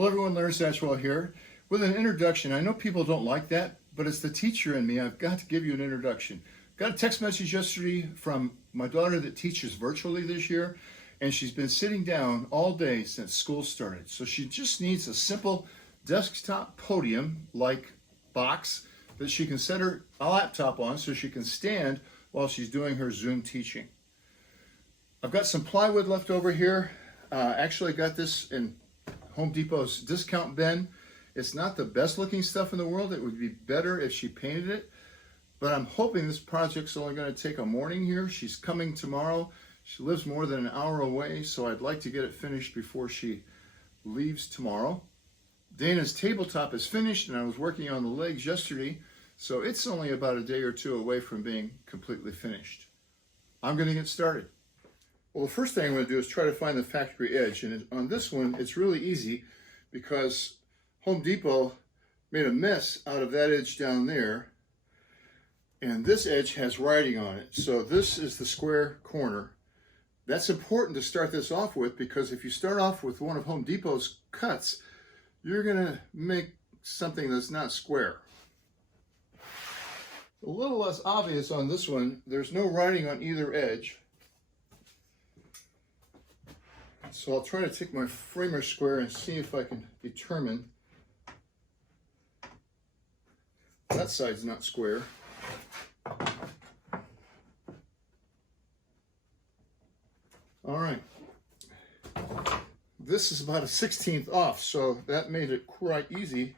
Hello everyone, Larry Satchwell here with an introduction. I know people don't like that, but it's the teacher in me. I've got to give you an introduction. Got a text message yesterday from my daughter that teaches virtually this year, and she's been sitting down all day since school started. So she just needs a simple desktop podium-like box that she can set her laptop on so she can stand while she's doing her Zoom teaching. I've got some plywood left over here. Actually got this in Home Depot's discount bin. It's not the best looking stuff in the world. It would be better if she painted it, but I'm hoping this project's only going to take a morning here. She's coming tomorrow. She lives more than an hour away, so I'd like to get it finished before she leaves tomorrow. Dana's tabletop is finished, and I was working on the legs yesterday, so it's only about a day or two away from being completely finished. I'm going to get started. Well, the first thing I'm going to do is try to find the factory edge, and on this one it's really easy because Home Depot made a mess out of that edge down there, and this edge has writing on it. So this is the square corner. That's important to start this off with, because if you start off with one of Home Depot's cuts, you're going to make something that's not square. A little less obvious on this one, there's no writing on either edge. So I'll try to take my framer square and see if I can determine that side's not square. All right. This is about a 1/16 off, so that made it quite easy.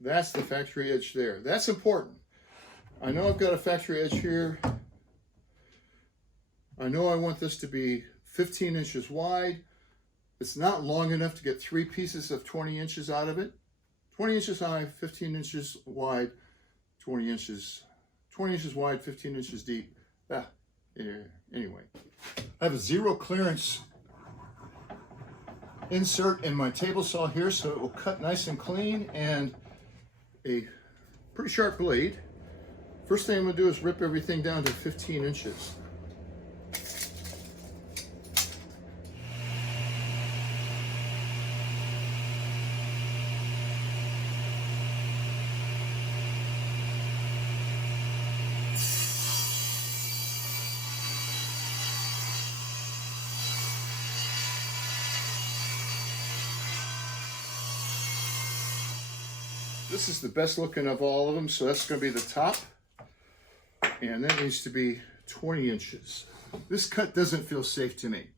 That's the factory edge there. That's important. I know I've got a factory edge here. I know I want this to be 15 inches wide. It's not long enough to get 3 pieces of 20 inches out of it. 20 inches high, 15 inches wide, 20 inches wide, 15 inches deep. Anyway, I have a 0 clearance insert in my table saw here, so it will cut nice and clean, and a pretty sharp blade. First thing I'm going to do is rip everything down to 15 inches. This is the best looking of all of them, so that's going to be the top, and that needs to be 20 inches. This cut doesn't feel safe to me,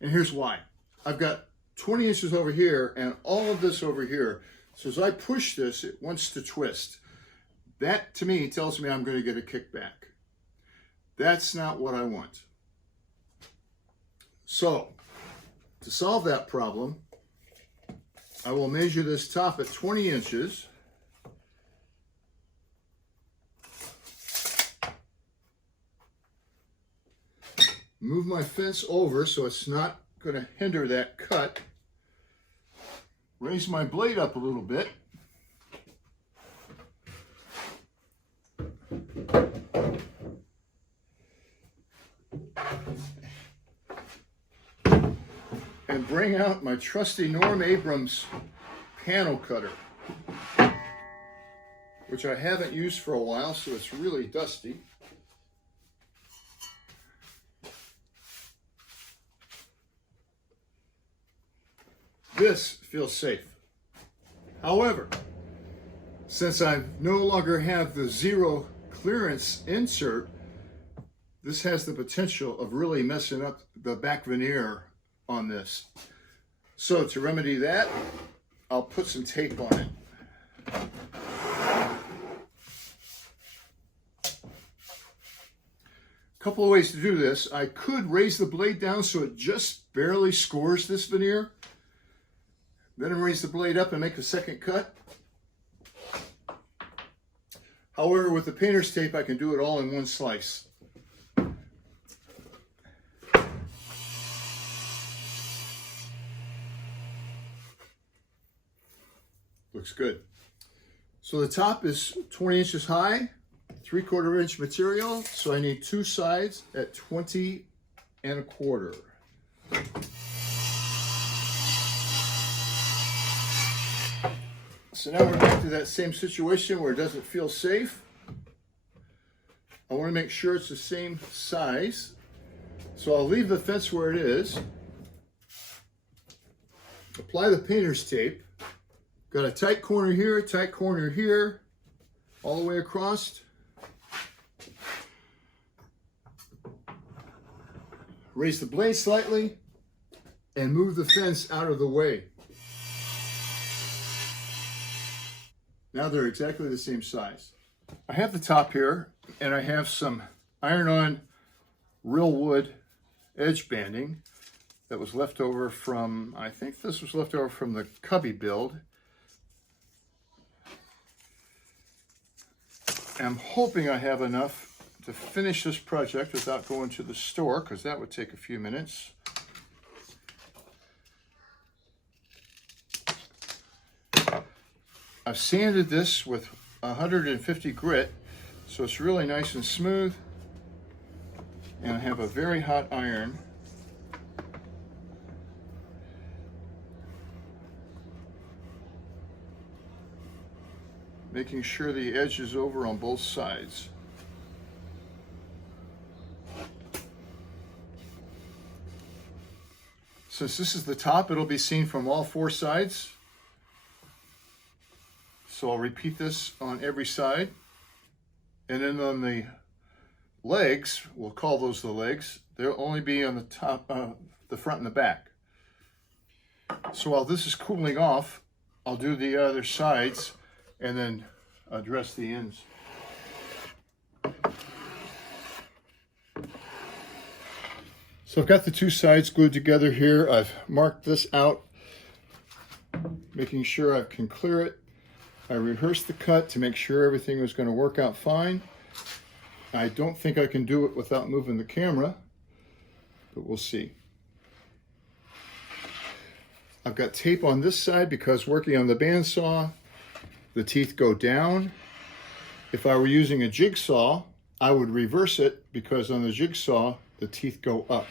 and here's why. I've got 20 inches over here and all of this over here, so as I push this, it wants to twist. That, to me, tells me I'm going to get a kickback. That's not what I want. So, to solve that problem, I will measure this top at 20 inches. Move my fence over so it's not going to hinder that cut. Raise my blade up a little bit. And bring out my trusty Norm Abrams panel cutter, which I haven't used for a while, so it's really dusty. This feels safe. However, since I no longer have the 0 clearance insert, this has the potential of really messing up the back veneer on this. So to remedy that, I'll put some tape on it. A couple of ways to do this. I could raise the blade down so it just barely scores this veneer. Then I raise the blade up and make a second cut. However, with the painter's tape, I can do it all in one slice. Looks good. So the top is 20 inches high, 3/4 inch material, so I need 2 sides at 20 1/4. So now we're back to that same situation where it doesn't feel safe. I want to make sure it's the same size. So I'll leave the fence where it is. Apply the painter's tape. Got a tight corner here, all the way across. Raise the blade slightly and move the fence out of the way. Now they're exactly the same size. I have the top here, and I have some iron-on real wood edge banding that was left over from, I think this was left over from the cubby build. I'm hoping I have enough to finish this project without going to the store, because that would take a few minutes. I've sanded this with 150 grit, so it's really nice and smooth. And I have a very hot iron. Making sure the edge is over on both sides. Since this is the top, it'll be seen from all four sides. So I'll repeat this on every side. And then on the legs, we'll call those the legs, they'll only be on the top, the front and the back. So while this is cooling off, I'll do the other sides and then address the ends. So I've got the two sides glued together here. I've marked this out, making sure I can clear it. I rehearsed the cut to make sure everything was going to work out fine. I don't think I can do it without moving the camera, but we'll see. I've got tape on this side because working on the bandsaw, the teeth go down. If I were using a jigsaw, I would reverse it because on the jigsaw, the teeth go up.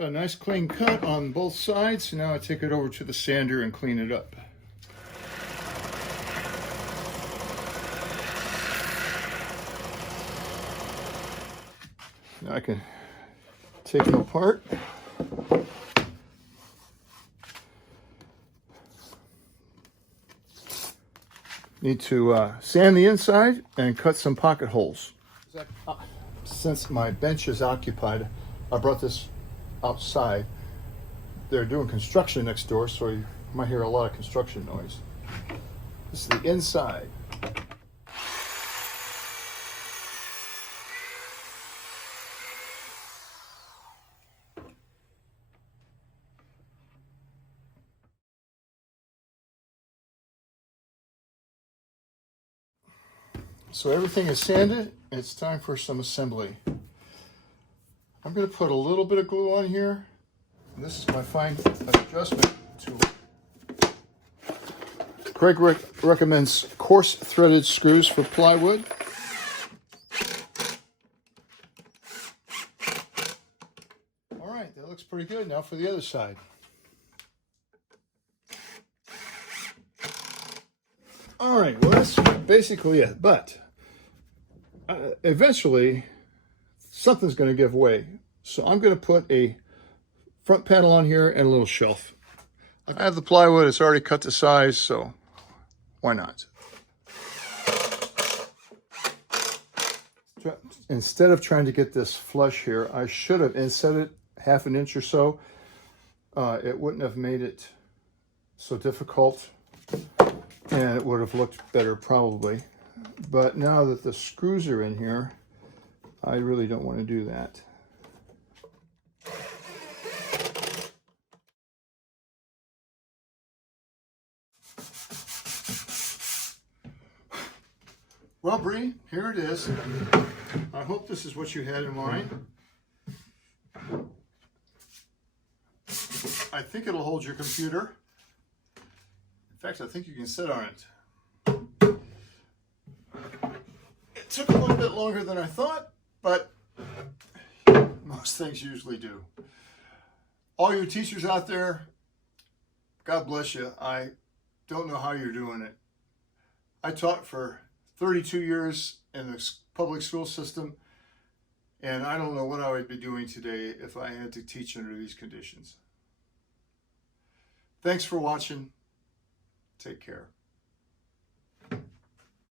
A nice clean cut on both sides, so now I take it over to the sander and clean it up. Now I can take them apart. Need to sand the inside and cut some pocket holes. Since my bench is occupied, I brought this outside. They're doing construction next door, so you might hear a lot of construction noise. This is the inside. So everything is sanded, and it's time for some assembly. I'm going to put a little bit of glue on here. And this is my fine adjustment tool. Craig recommends coarse threaded screws for plywood. All right, that looks pretty good. Now for the other side. All right, well that's basically it. But eventually, something's going to give way. So I'm going to put a front panel on here and a little shelf. I have the plywood, it's already cut to size, so why not? Instead of trying to get this flush here, I should have inset it half an inch or so. It wouldn't have made it so difficult, and it would have looked better probably. But now that the screws are in here, I really don't want to do that. Well, Bree, here it is. I hope this is what you had in mind. I think it'll hold your computer. In fact, I think you can sit on it. It took a little bit longer than I thought, but most things usually do. All you teachers out there, God bless you. I don't know how you're doing it. I taught for 32 years in the public school system, and I don't know what I would be doing today if I had to teach under these conditions. Thanks for watching. Take care.